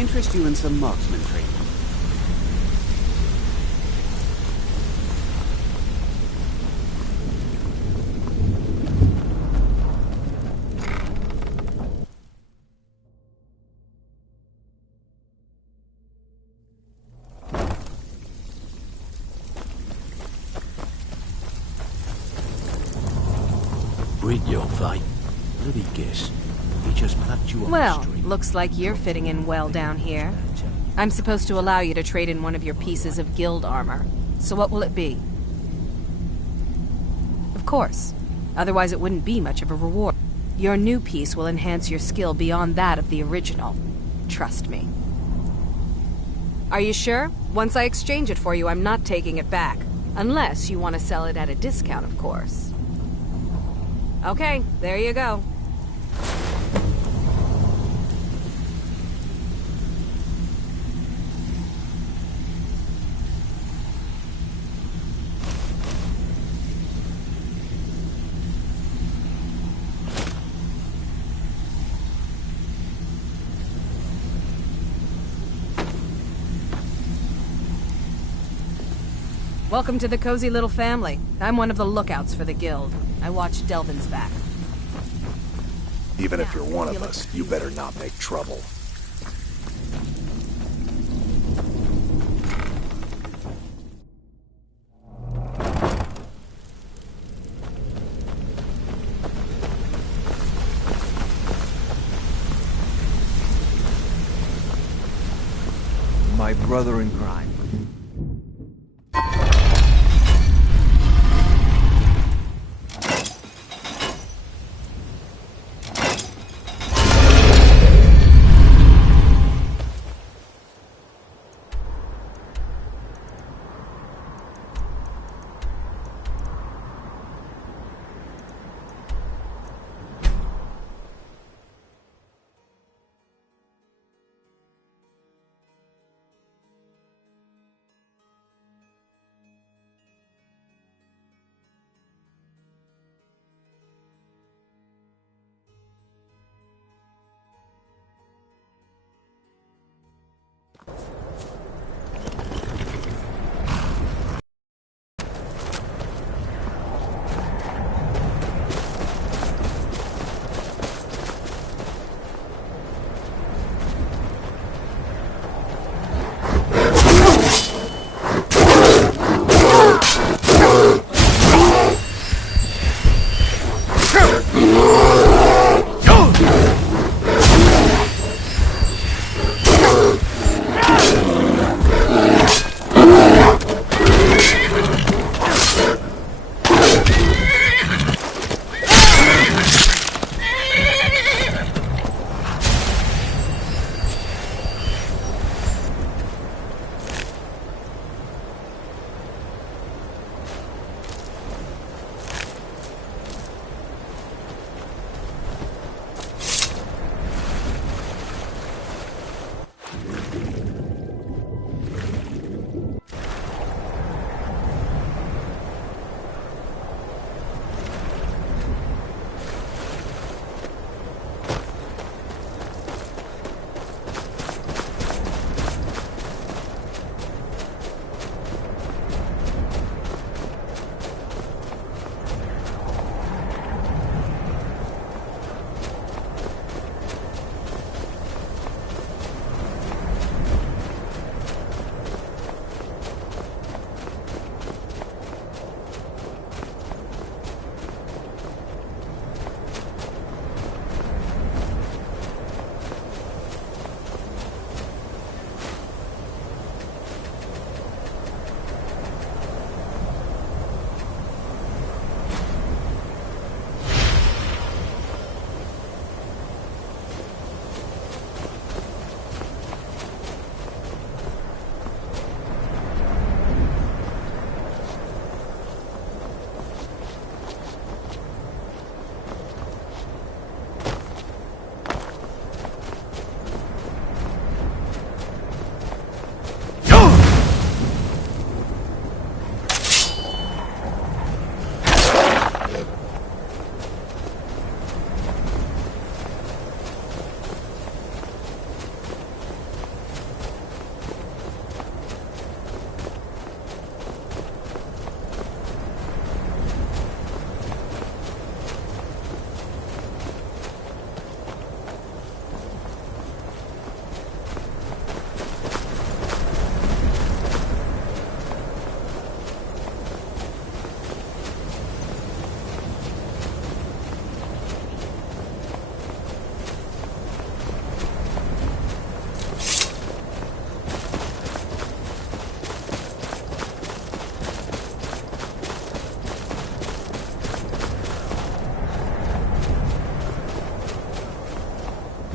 interest you in some marksman training? Read your fight. Bloody guess. He just packed you on the Well, street. looks like you're fitting in well down here. I'm supposed to allow you to trade in one of your pieces of guild armor. So what will it be? Of course. Otherwise it wouldn't be much of a reward. Your new piece will enhance your skill beyond that of the original. Trust me. Are you sure? Once I exchange it for you, I'm not taking it back. Unless you want to sell it at a discount, of course. Okay, there you go. Welcome to the cozy little family. I'm one of the lookouts for the guild. I watch Delvin's back. Even if you're one of us, you better not make trouble. My brother in crime.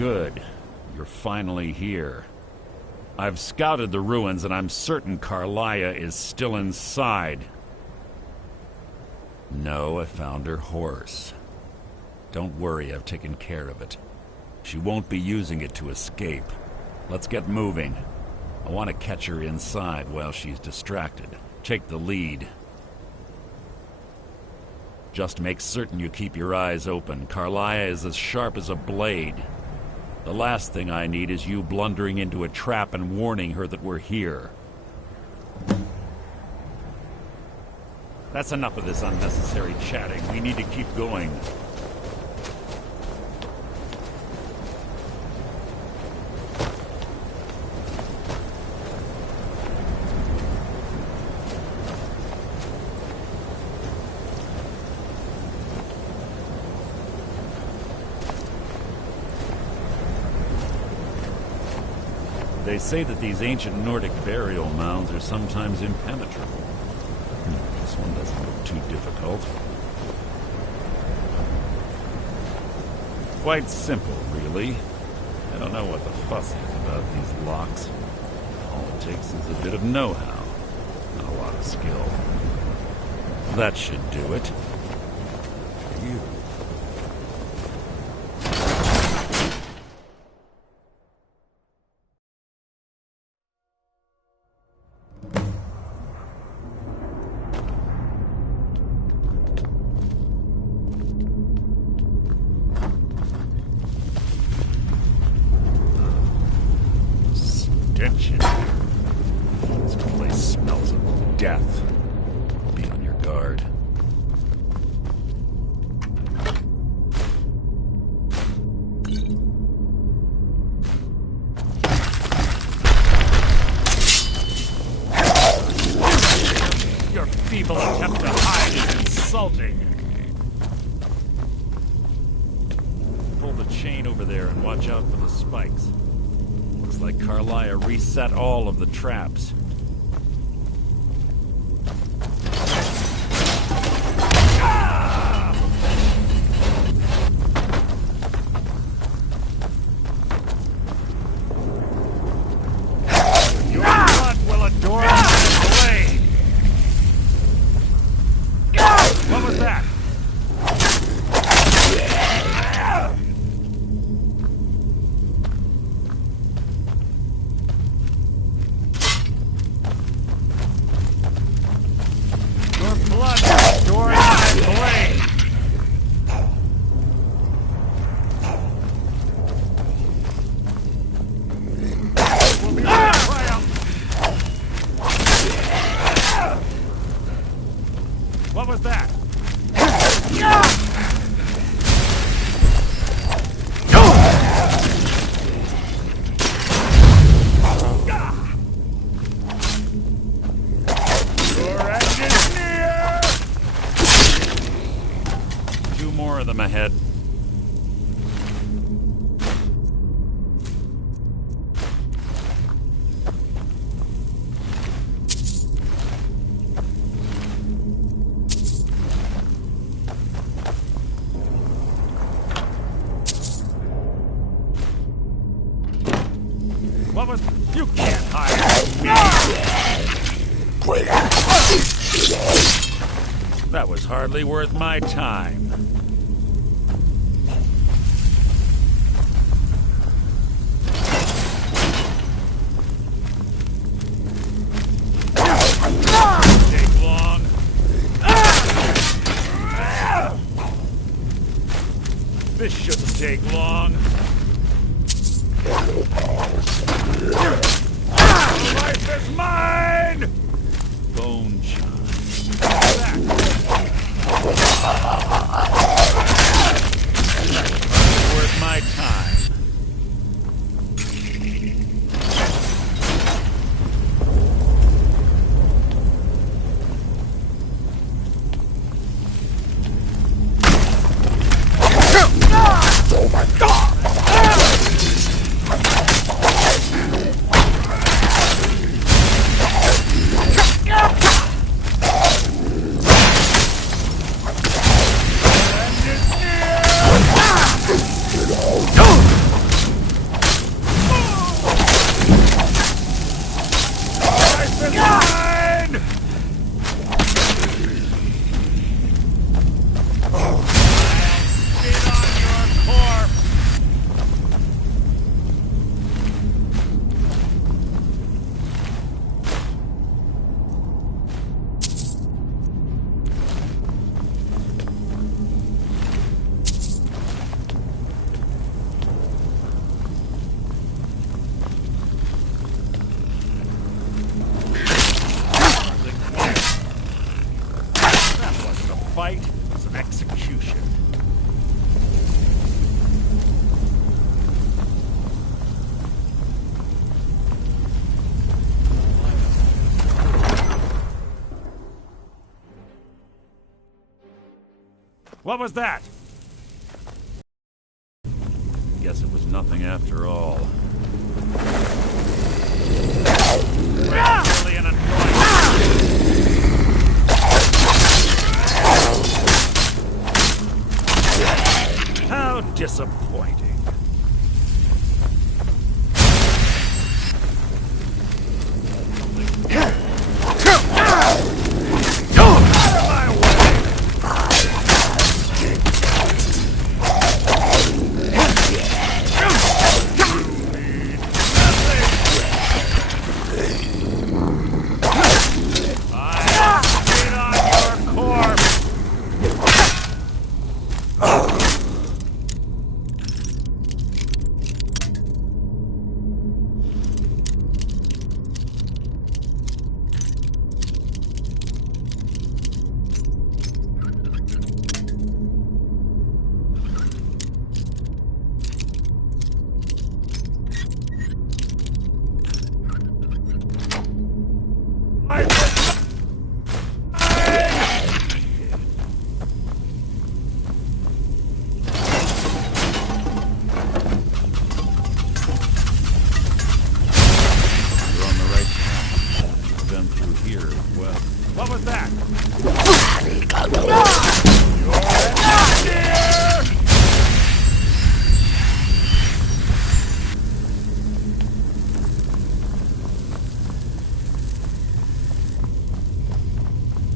Good. You're finally here. I've scouted the ruins and I'm certain Carlia is still inside. No, I found her horse. Don't worry, I've taken care of it. She won't be using it to escape. Let's get moving. I want to catch her inside while she's distracted. Take the lead. Just make certain you keep your eyes open. Carlia is as sharp as a blade. The last thing I need is you blundering into a trap and warning her that we're here. That's enough of this unnecessary chatting. We need to keep going. They say that these ancient Nordic burial mounds are sometimes impenetrable. This one doesn't look too difficult. Quite simple, really. I don't know what the fuss is about these locks. All it takes is a bit of know-how, not a lot of skill. That should do it. You. Stench in here. This place smells of death. Be on your guard. Your feeble attempt to hide is insulting. Pull the chain over there and watch out for the spikes. Looks like Carlia reset all of the traps. Your blood will adorn my blade! What was that? What was that? Your end is near! 2 more of them ahead. What was... You can't hide from me! That was hardly worth my time. Take long. This shouldn't take long. Life is mine! Bone chime. That's worth my time. Oh my God! fight was an execution. What was that? Guess it was nothing after all. Really an annoyance. How disappointing. What was that?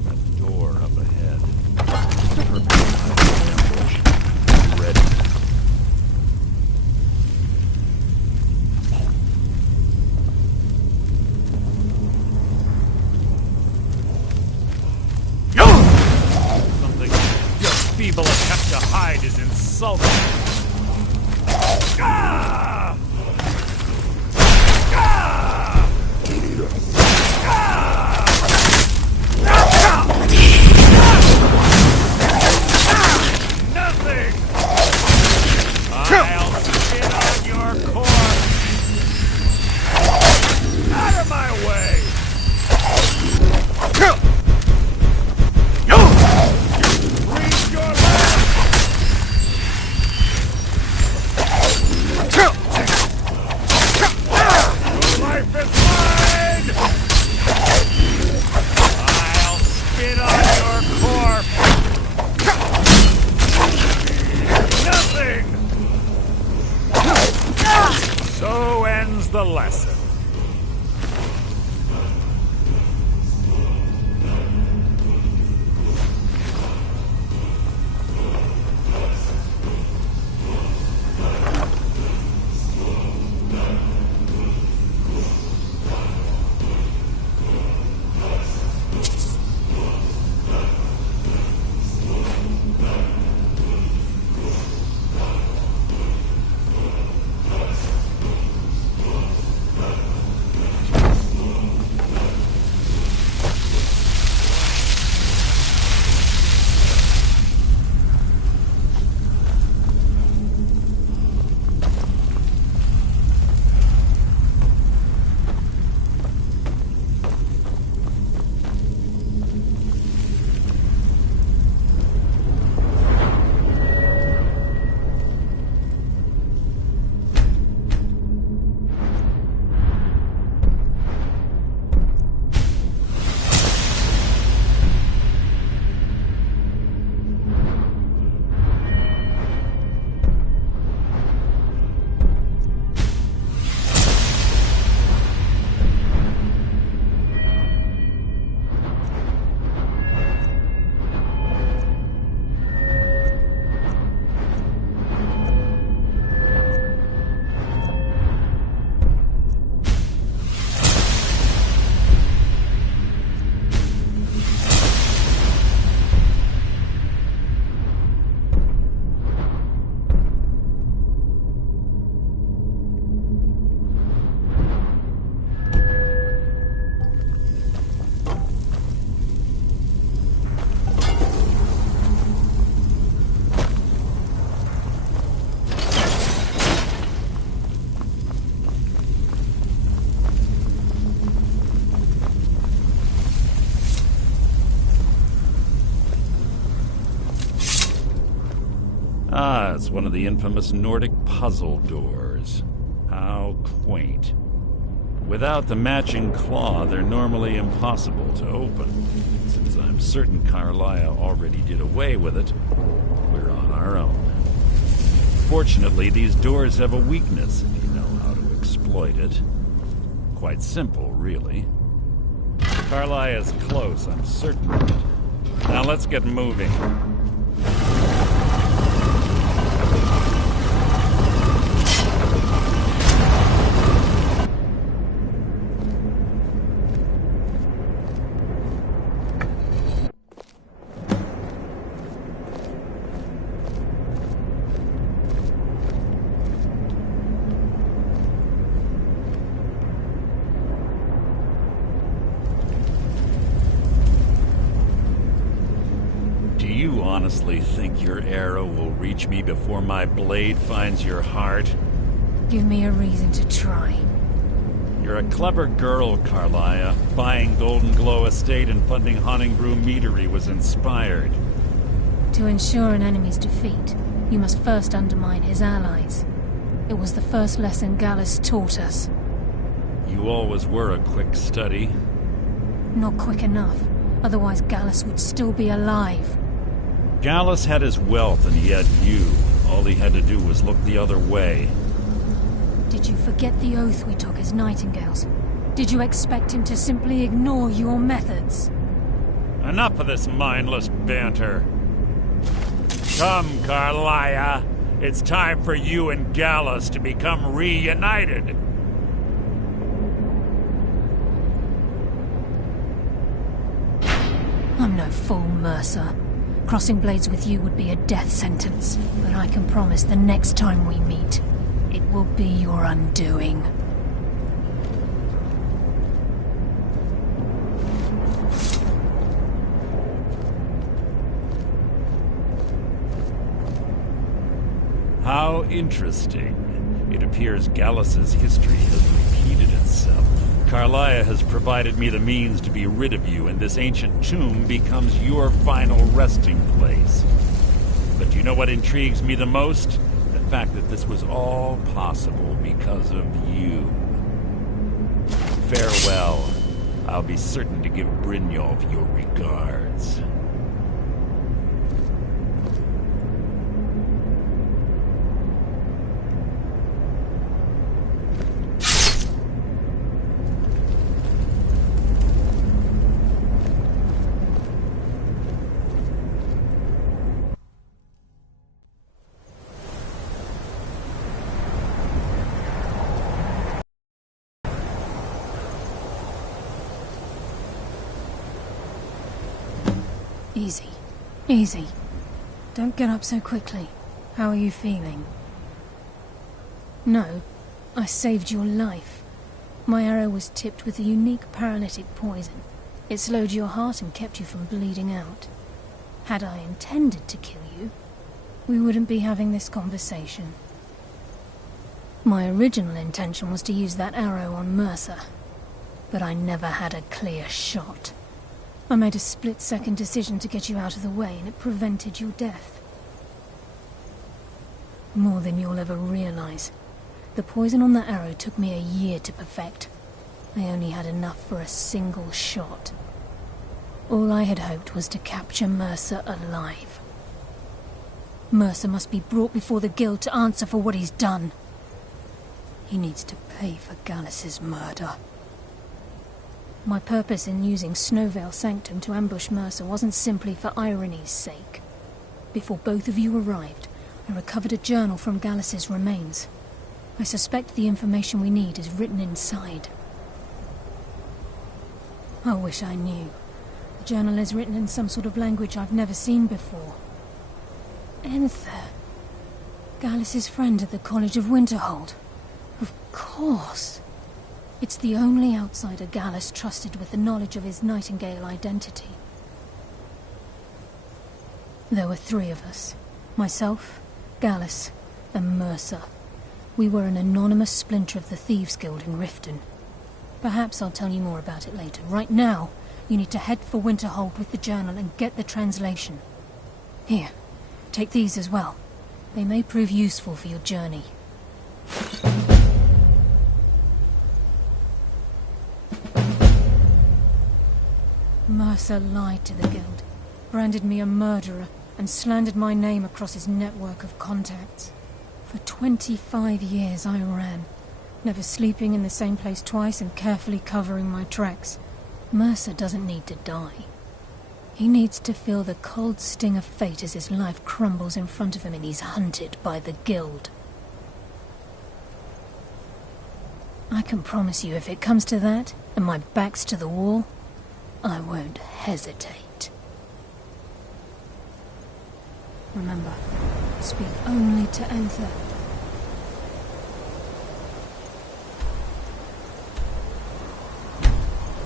That door up ahead. Ready. Feeble attempt to hide is insulting. Ah! Ah! Ah! Nothing! I'll spit on your corpse! Out of my way! Freeze your left! Ah, it's one of the infamous Nordic puzzle doors. How quaint. Without the matching claw, they're normally impossible to open. Since I'm certain Carlia already did away with it, we're on our own. Fortunately, these doors have a weakness if you know how to exploit it. Quite simple, really. Carlia is close, I'm certain of it. Now let's get moving. Honestly think your arrow will reach me before my blade finds your heart? Give me a reason to try. You're a clever girl, Carlia. Buying Golden Glow Estate and funding Haunting Brew Meadery was inspired. To ensure an enemy's defeat, you must first undermine his allies. It was the first lesson Gallus taught us. You always were a quick study. Not quick enough, otherwise Gallus would still be alive. Gallus had his wealth and he had you. All he had to do was look the other way. Did you forget the oath we took as Nightingales? Did you expect him to simply ignore your methods? Enough of this mindless banter. Come, Carlia. It's time for you and Gallus to become reunited. I'm no fool, Mercer. Crossing blades with you would be a death sentence, but I can promise the next time we meet, it will be your undoing. How interesting. It appears Gallus's history has repeated itself. Carlia has provided me the means to be rid of you, and this ancient tomb becomes your final resting place. But you know what intrigues me the most? The fact that this was all possible because of you. Farewell. I'll be certain to give Brynjolf your regards. Easy. Easy. Don't get up so quickly. How are you feeling? No, I saved your life. My arrow was tipped with a unique paralytic poison. It slowed your heart and kept you from bleeding out. Had I intended to kill you, we wouldn't be having this conversation. My original intention was to use that arrow on Mercer, but I never had a clear shot. I made a split-second decision to get you out of the way, and it prevented your death. More than you'll ever realize. The poison on that arrow took me a year to perfect. I only had enough for a single shot. All I had hoped was to capture Mercer alive. Mercer must be brought before the Guild to answer for what he's done. He needs to pay for Gallus's murder. My purpose in using Snowvale Sanctum to ambush Mercer wasn't simply for irony's sake. Before both of you arrived, I recovered a journal from Gallus's remains. I suspect the information we need is written inside. I wish I knew. The journal is written in some sort of language I've never seen before. Enther. Gallus's friend at the College of Winterhold. Of course. It's the only outsider Gallus trusted with the knowledge of his Nightingale identity. There were 3 of us. Myself, Gallus, and Mercer. We were an anonymous splinter of the Thieves' Guild in Riften. Perhaps I'll tell you more about it later. Right now, you need to head for Winterhold with the journal and get the translation. Here, take these as well. They may prove useful for your journey. Mercer lied to the Guild, branded me a murderer, and slandered my name across his network of contacts. For 25 years I ran, never sleeping in the same place twice and carefully covering my tracks. Mercer doesn't need to die. He needs to feel the cold sting of fate as his life crumbles in front of him and he's hunted by the Guild. I can promise you, if it comes to that, and my back's to the wall, I won't hesitate. Remember, speak only to Anther.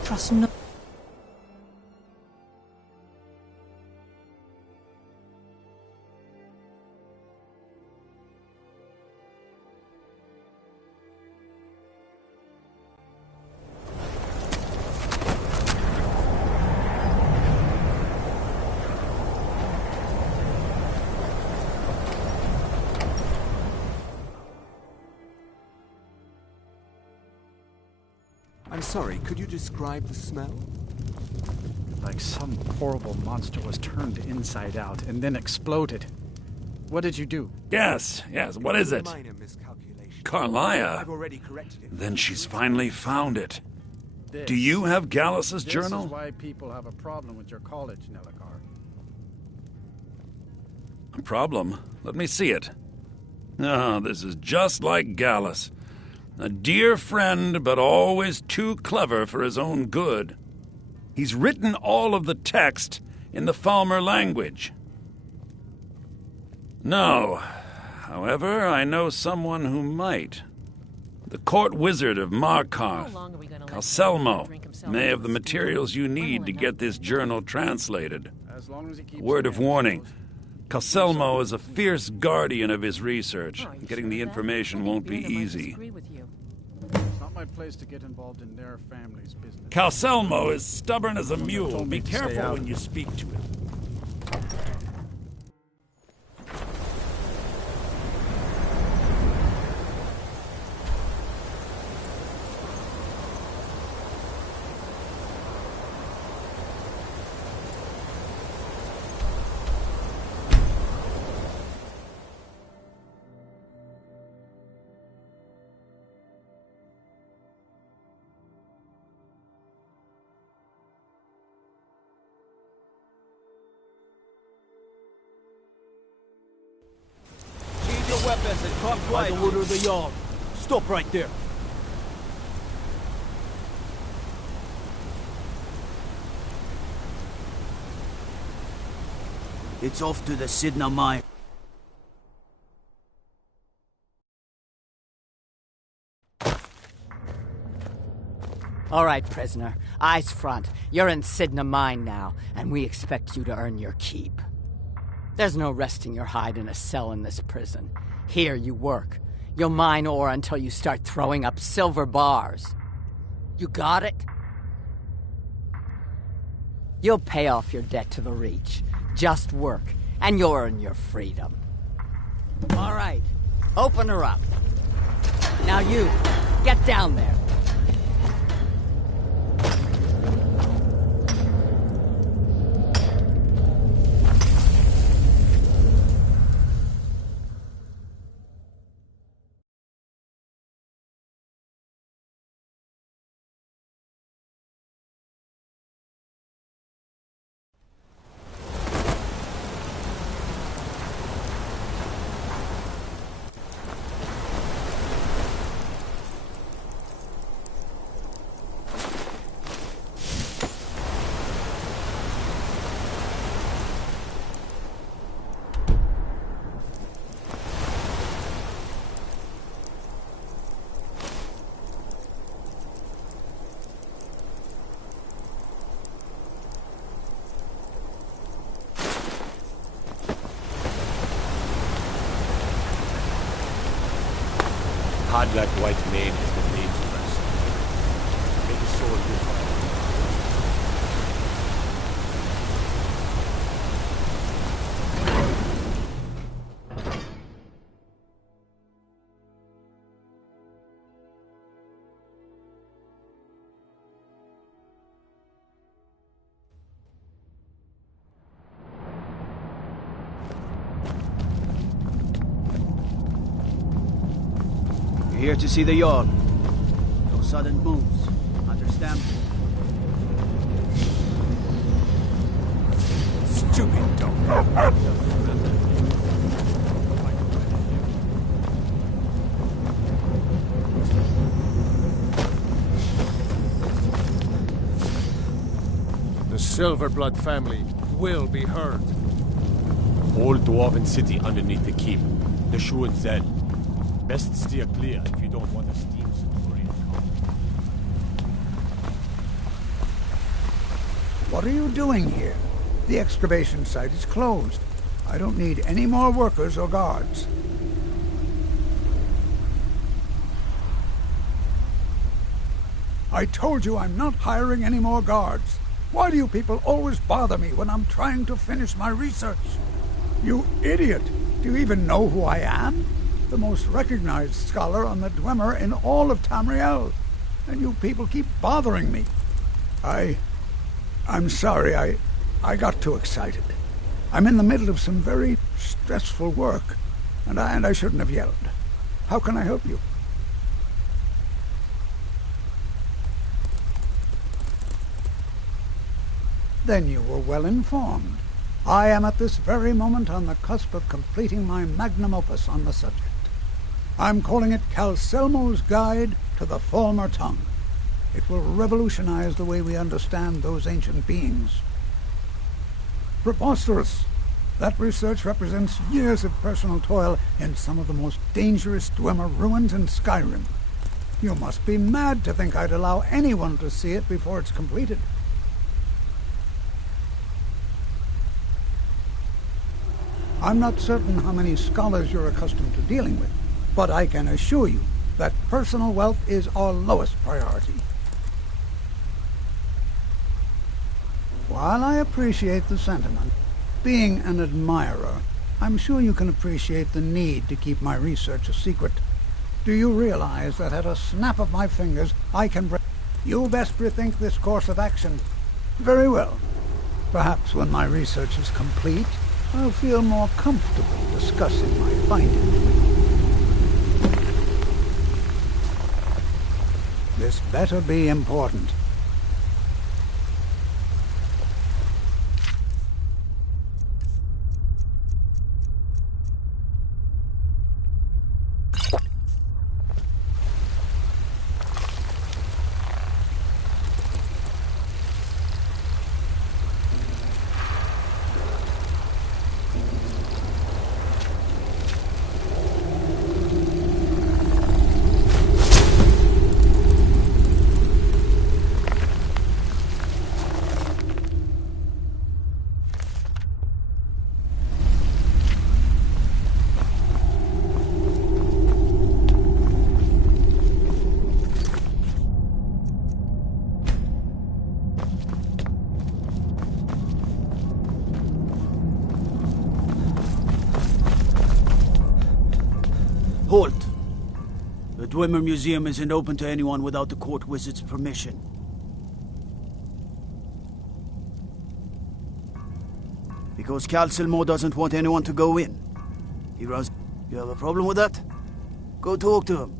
Trust no... I'm sorry, could you describe the smell? Like some horrible monster was turned inside out and then exploded. What did you do? Yes, what is it? Minor miscalculation. Carlia? I've already corrected it. Then she's finally found it. This. Do you have Gallus's This journal? is why people have a problem with your college, Nelligar. A problem? Let me see it. Ah, this is just like Gallus. A dear friend, but always too clever for his own good. He's written all of the text in the Falmer language. No. However, I know someone who might. The court wizard of Markarth, Calselmo, may have the materials you need to get this journal translated. As long as he keeps Word of me in warning. his Calselmo is a fierce guardian of his research. Getting the information won't be easy. It's not my place to get involved in their family's business. Calselmo is stubborn as a mule. told Be me to stay careful out. when you speak to him. Your weapons and come quiet. By the order of the Jarl. Stop right there. It's off to the Sidna mine. All right, prisoner. Eyes front. You're in Sidna Mine now, and we expect you to earn your keep. There's no resting your hide in a cell in this prison. Here you work. You'll mine ore until you start throwing up silver bars. You got it? You'll pay off your debt to the Reach. Just work, and you'll earn your freedom. All right, open her up. Now you, get down there. Hardback White's name has been laid to rest. May the sword be found. here to see the Jarl. No sudden moves. Understand? Stupid dog. The Silverblood family will be heard. Old dwarven city underneath the keep. The Schuenzel. Best steer clear if you don't want a steam centurion coming. What are you doing here? The excavation site is closed. I don't need any more workers or guards. I told you I'm not hiring any more guards. Why do you people always bother me when I'm trying to finish my research? You idiot! Do you even know who I am? The most recognized scholar on the Dwemer in all of Tamriel. And you people keep bothering me. I'm sorry, I got too excited. I'm in the middle of some very stressful work, and I shouldn't have yelled. How can I help you? Then you were well informed. I am at this very moment on the cusp of completing my magnum opus on the subject. I'm calling it Calselmo's Guide to the Falmer Tongue. It will revolutionize the way we understand those ancient beings. Preposterous! That research represents years of personal toil in some of the most dangerous Dwemer ruins in Skyrim. You must be mad to think I'd allow anyone to see it before it's completed. I'm not certain how many scholars you're accustomed to dealing with, but I can assure you that personal wealth is our lowest priority. While I appreciate the sentiment, being an admirer, I'm sure you can appreciate the need to keep my research a secret. Do you realize that at a snap of my fingers, I can break... You best rethink this course of action. Very well. Perhaps when my research is complete, I'll feel more comfortable discussing my findings. This better be important. Halt! The Dwemer Museum isn't open to anyone without the court wizard's permission. Because Calselmo doesn't want anyone to go in. He runs... You have a problem with that? Go talk to him.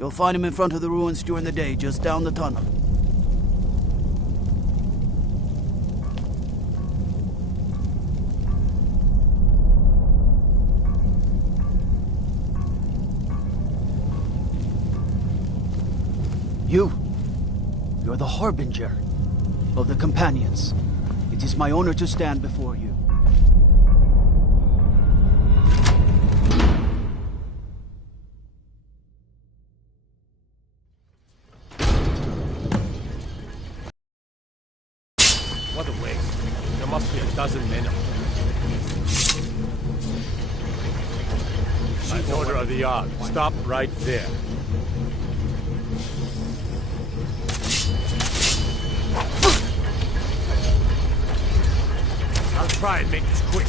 You'll find him in front of the ruins during the day, just down the tunnel. You're the harbinger of the companions. It is my honor to stand before you. What a waste. There must be a dozen men up there. By order of the Jarl, stop right there. I'll try and make this quick.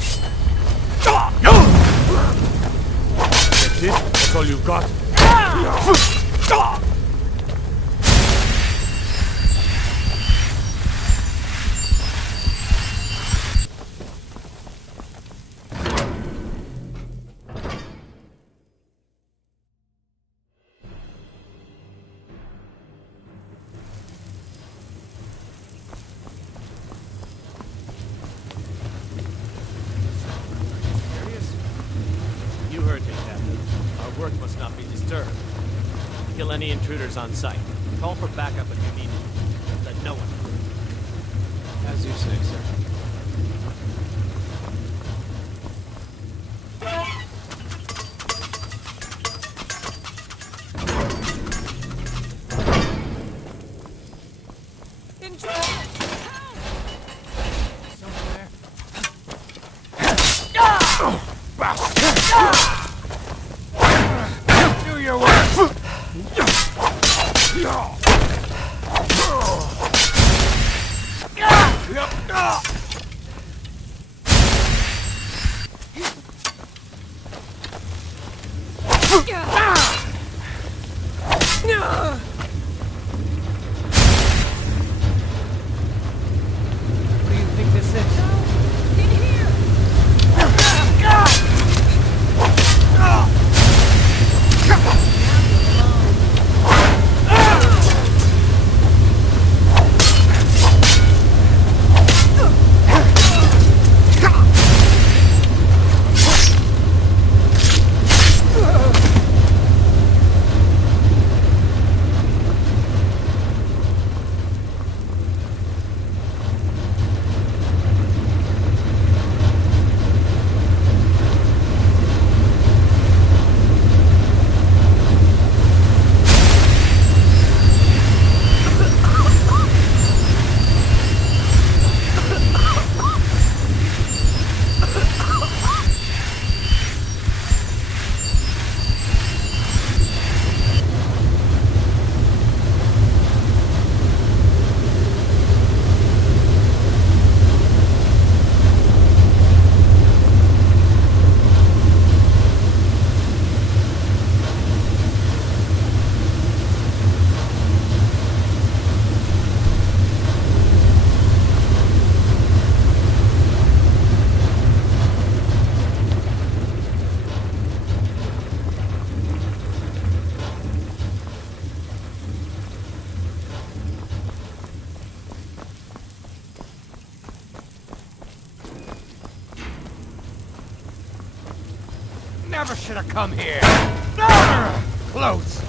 That's it? That's all you've got? Kill any intruders on sight. Call for backup if you need it. Let no one through. As you say, sir. Do your work! What do you think this is? Never should have come here. Arrgh! Close.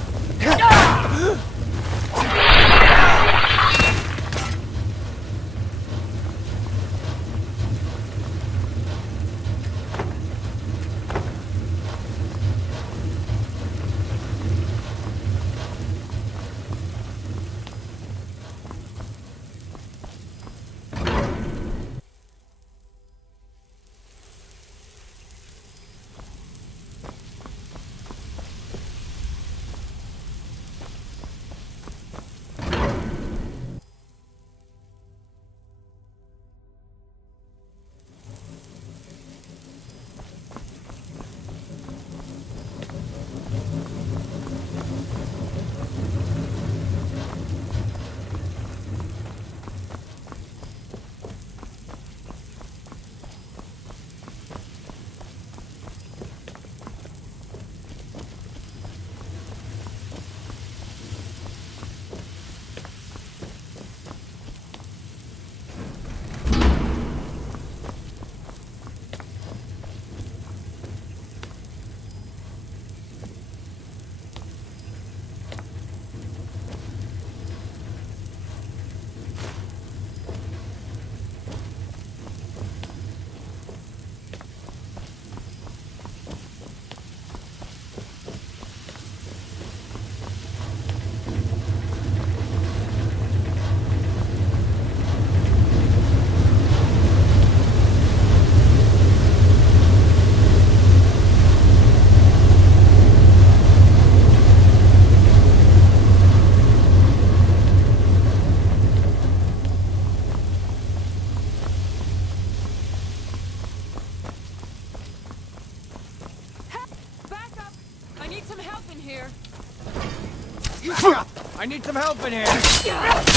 I need some help in here.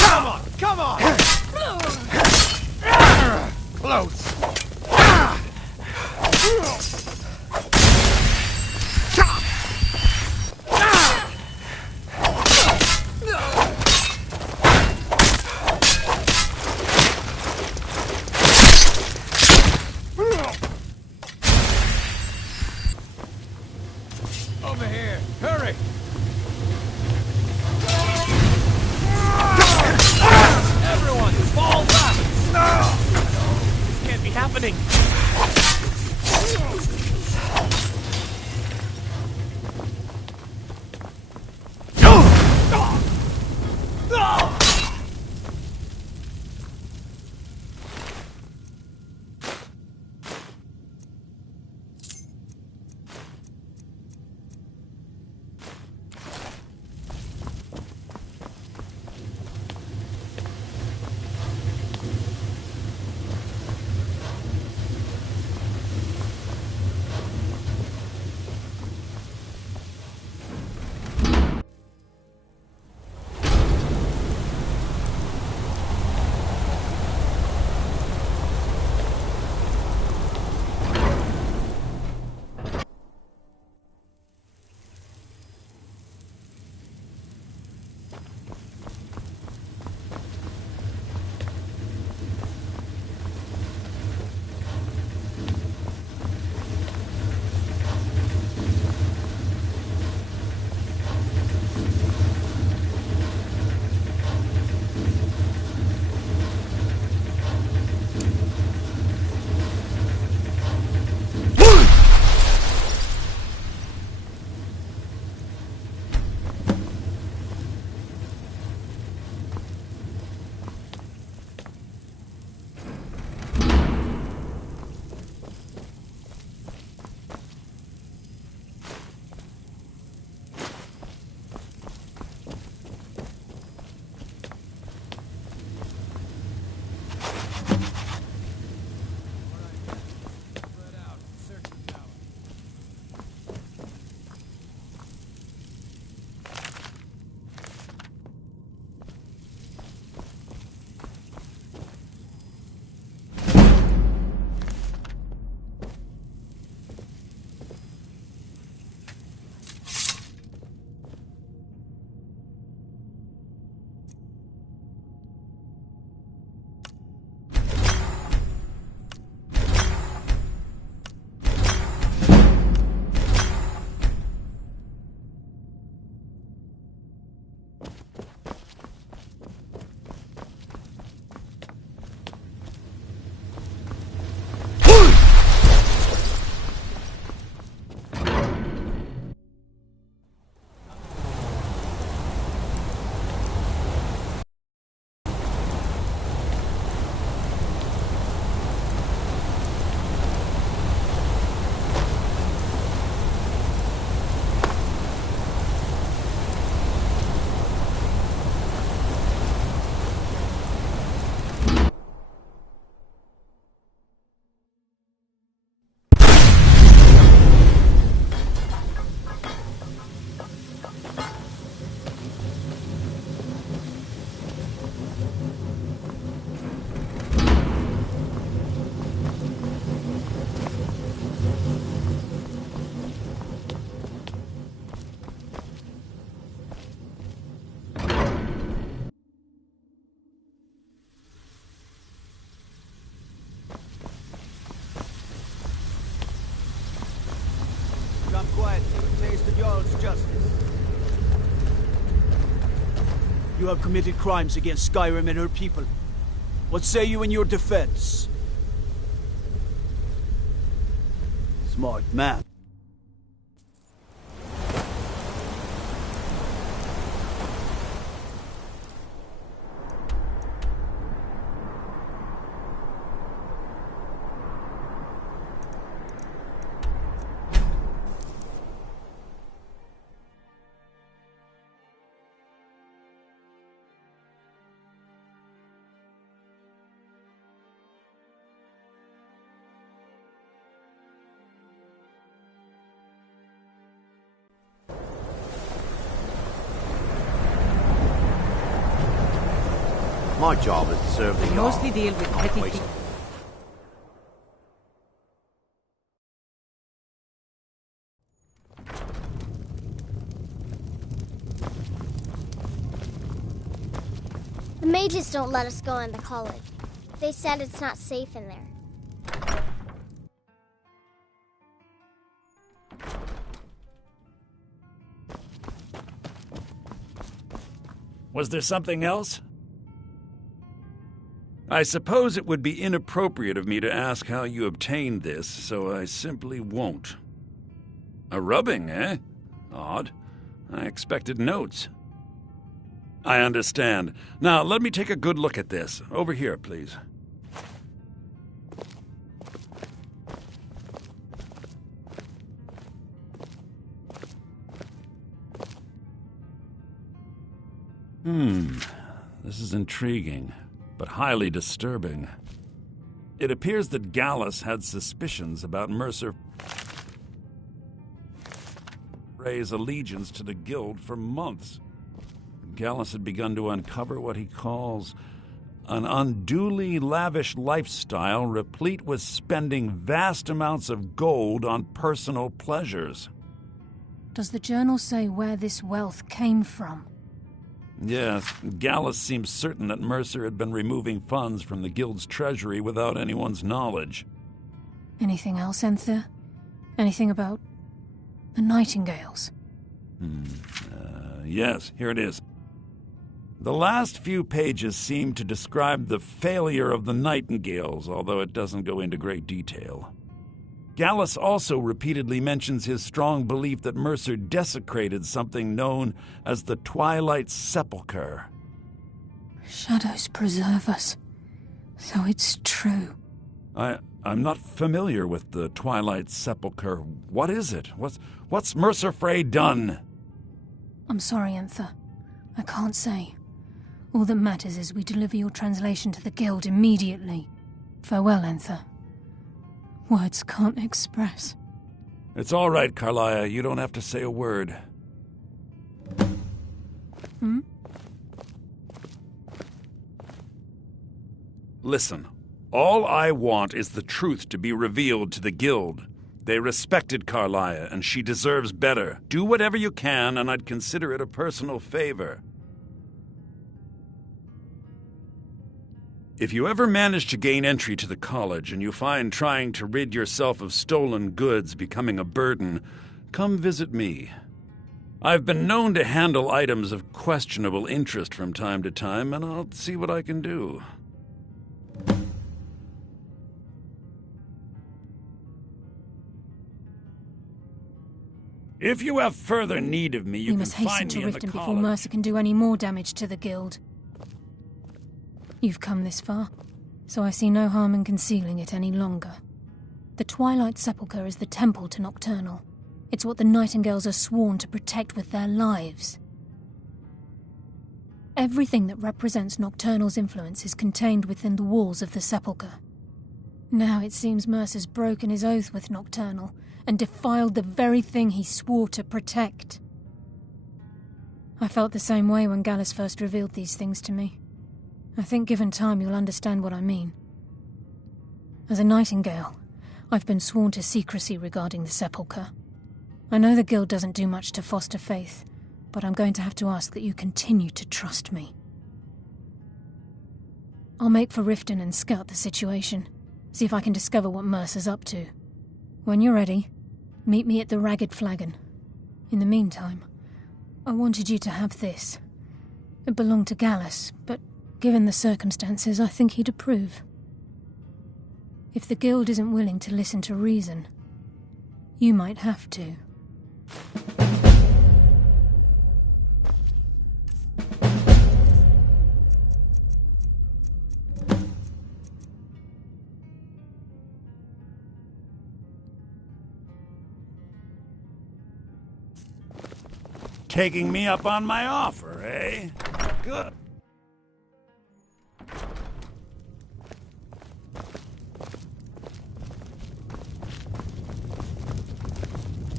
Come on! Come on! Close. Over here. Hurry. happening? You have committed crimes against Skyrim and her people. What say you in your defense? Smart man. My job is to serve the I mostly deal with petty waste. people. The mages don't let us go in the college. They said it's not safe in there. Was there something else? I suppose it would be inappropriate of me to ask how you obtained this, so I simply won't. A rubbing, eh? Odd. I expected notes. I understand. Now, let me take a good look at this. Over here, please. This is intriguing, but highly disturbing. It appears that Gallus had suspicions about Mercer Frey's allegiance to the Guild for months. Gallus had begun to uncover what he calls an unduly lavish lifestyle replete with spending vast amounts of gold on personal pleasures. Does the journal say where this wealth came from? Yes, Gallus seems certain that Mercer had been removing funds from the Guild's treasury without anyone's knowledge. Anything else, Enther? Anything about the Nightingales? Yes, here it is. The last few pages seem to describe the failure of the Nightingales, although it doesn't go into great detail. Gallus also repeatedly mentions his strong belief that Mercer desecrated something known as the Twilight Sepulchre. Shadows preserve us. So it's true. I'm not familiar with the Twilight Sepulchre. What is it? What's Mercer Frey done? I'm sorry, Enther. I can't say. All that matters is we deliver your translation to the Guild immediately. Farewell, Enther. Words can't express. It's all right, Carlia. You don't have to say a word. Listen, all I want is the truth to be revealed to the Guild. They respected Carlia, and she deserves better. Do whatever you can, and I'd consider it a personal favor. If you ever manage to gain entry to the college and you find trying to rid yourself of stolen goods becoming a burden, come visit me. I've been known to handle items of questionable interest from time to time, and I'll see what I can do. If you have further need of me, you we can must hasten find to me in the Riften before college. Mercer can do any more damage to the Guild. You've come this far, so I see no harm in concealing it any longer. The Twilight Sepulchre is the temple to Nocturnal. It's what the Nightingales are sworn to protect with their lives. Everything that represents Nocturnal's influence is contained within the walls of the Sepulchre. Now it seems Mercer's broken his oath with Nocturnal and defiled the very thing he swore to protect. I felt the same way when Gallus first revealed these things to me. I think given time you'll understand what I mean. As a Nightingale, I've been sworn to secrecy regarding the Sepulchre. I know the Guild doesn't do much to foster faith, but I'm going to have to ask that you continue to trust me. I'll make for Riften and scout the situation, see if I can discover what Mercer's up to. When you're ready, meet me at the Ragged Flagon. In the meantime, I wanted you to have this. It belonged to Gallus, but given the circumstances, I think he'd approve. If the Guild isn't willing to listen to reason, you might have to. Taking me up on my offer, eh? Good.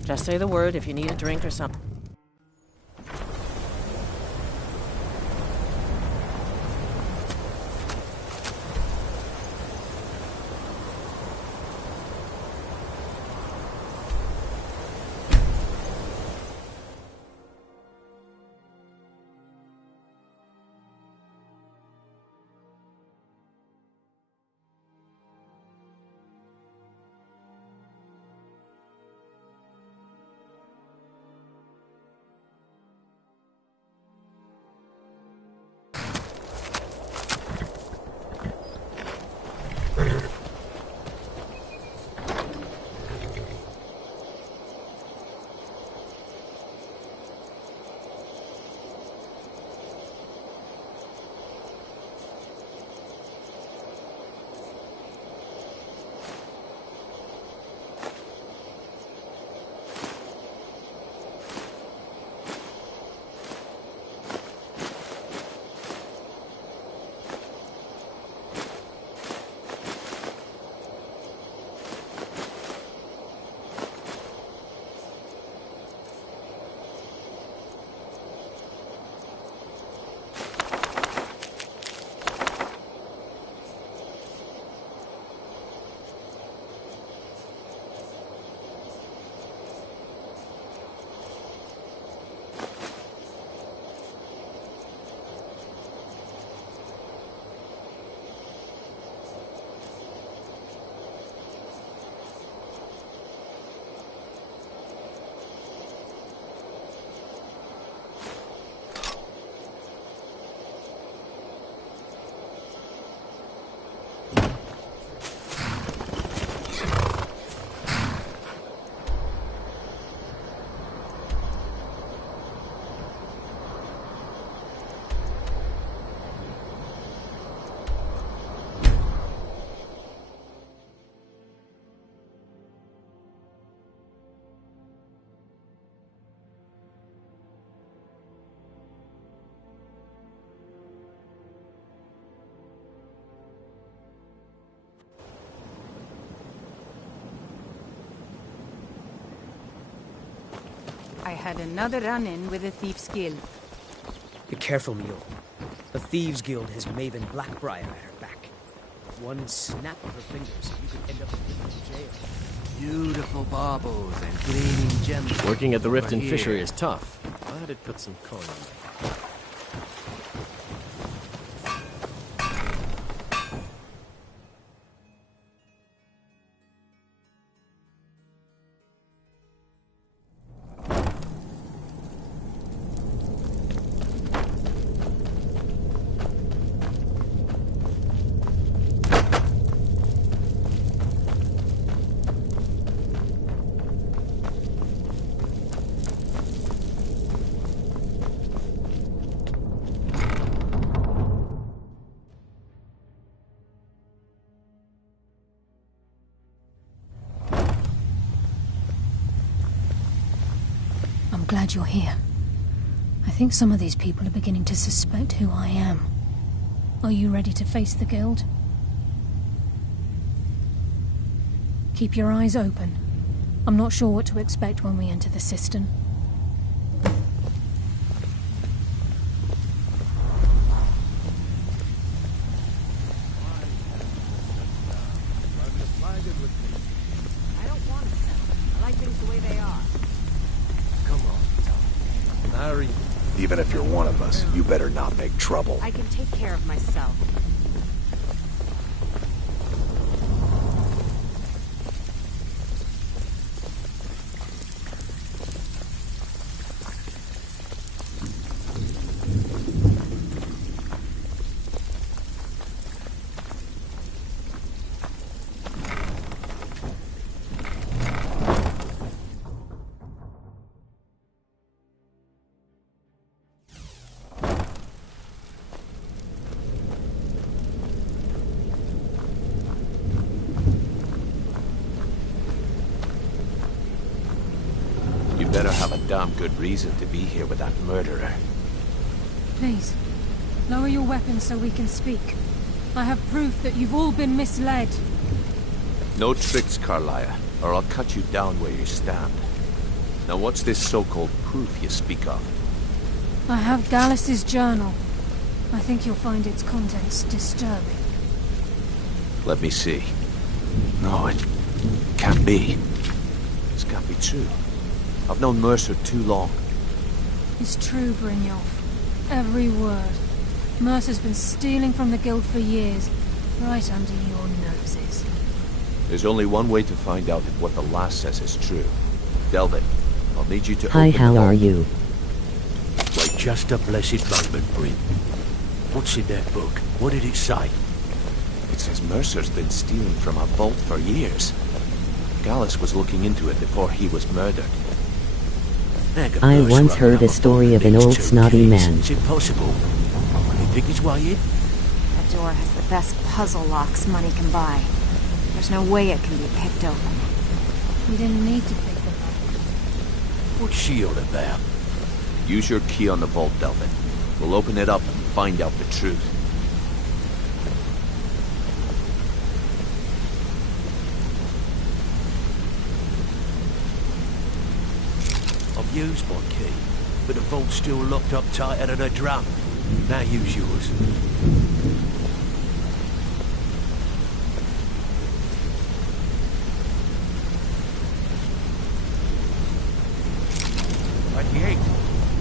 Just say the word if you need a drink or something. I had another run-in with the Thieves' Guild. Be careful, Mule. The Thieves' Guild has Maven Blackbriar at her back. One snap of her fingers and you could end up in jail. Beautiful baubles and gleaming gems. Working at the Rift over and here. Fishery is tough. Glad it put some coin in me. I'm glad you're here. I think some of these people are beginning to suspect who I am. Are you ready to face the Guild? Keep your eyes open. I'm not sure what to expect when we enter the cistern. I don't want to settle. I like things the way they are. Come on, marry me. Even if you're one of us, you better not make trouble. I can take care of myself. You better have a damn good reason to be here with that murderer. Please, lower your weapons so we can speak. I have proof that you've all been misled. No tricks, Carlia, or I'll cut you down where you stand. Now what's this so-called proof you speak of? I have Gallus's journal. I think you'll find its contents disturbing. Let me see. No, it can't be. This can't be true. I've known Mercer too long. It's true, Brynjolf. Every word. Mercer's been stealing from the Guild for years, right under your noses. There's only one way to find out if what the lass says is true. Delvin, I'll need you to Hi, open how the are vault. you? Wait just a blessed moment, Bryn. What's in that book? What did it say? It says Mercer's been stealing from a vault for years. Gallus was looking into it before he was murdered. I once heard a story of an old snotty man. It's impossible. You think his way in? That door has the best puzzle locks money can buy. There's no way it can be picked open. We didn't need to pick them up. What's she on about? Use your key on the vault, Delvin. We'll open it up and find out the truth. I've used my key, but the vault's still locked up tighter than a drum. Now use yours. Right, the 8.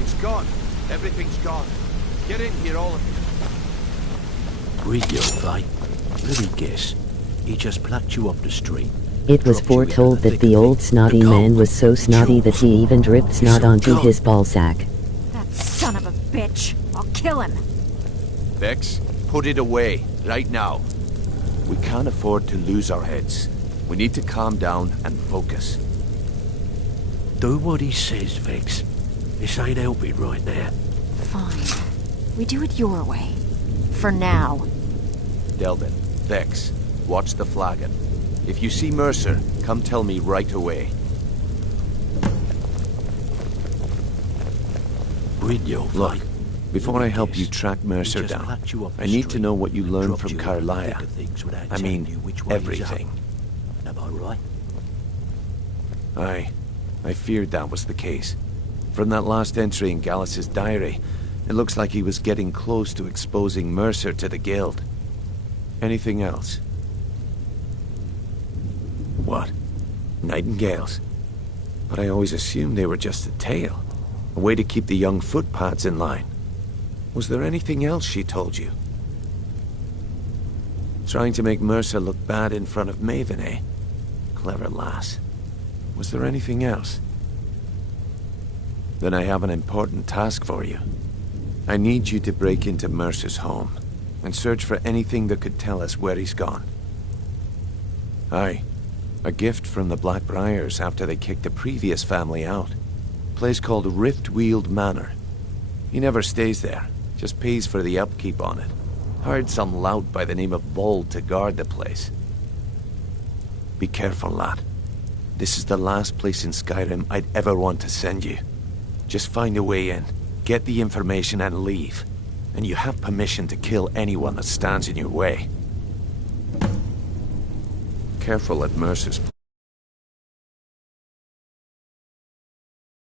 It's gone. Everything's gone. Get in here, all of you. Brynjolf, eh? Let me guess. He just plucked you off the street. It was foretold that the old snotty man was so snotty that he even dripped snot onto his ballsack. That son of a bitch! I'll kill him! Vex, put it away, right now. We can't afford to lose our heads. We need to calm down and focus. Do what he says, Vex. This ain't helping right now. Fine. We do it your way. For now. Delvin, Vex, watch the flagon. If you see Mercer, come tell me right away. Brynjolf, Look, before I help you track Mercer down, I need to know what you learned from Carlia. I mean, everything. Am I right? I feared that was the case. From that last entry in Gallus's diary, it looks like he was getting close to exposing Mercer to the Guild. Anything else? What? Nightingales? But I always assumed they were just a tale. A way to keep the young footpads in line. Was there anything else she told you? Trying to make Mercer look bad in front of Maven, eh? Clever lass. Was there anything else? Then I have an important task for you. I need you to break into Mercer's home and search for anything that could tell us where he's gone. Aye. A gift from the Blackbriars after they kicked the previous family out. Place called Riftweald Manor. He never stays there, just pays for the upkeep on it. Hired some lout by the name of Vold to guard the place. Be careful, lad. This is the last place in Skyrim I'd ever want to send you. Just find a way in, get the information and leave. And you have permission to kill anyone that stands in your way. Careful at Mercer's place.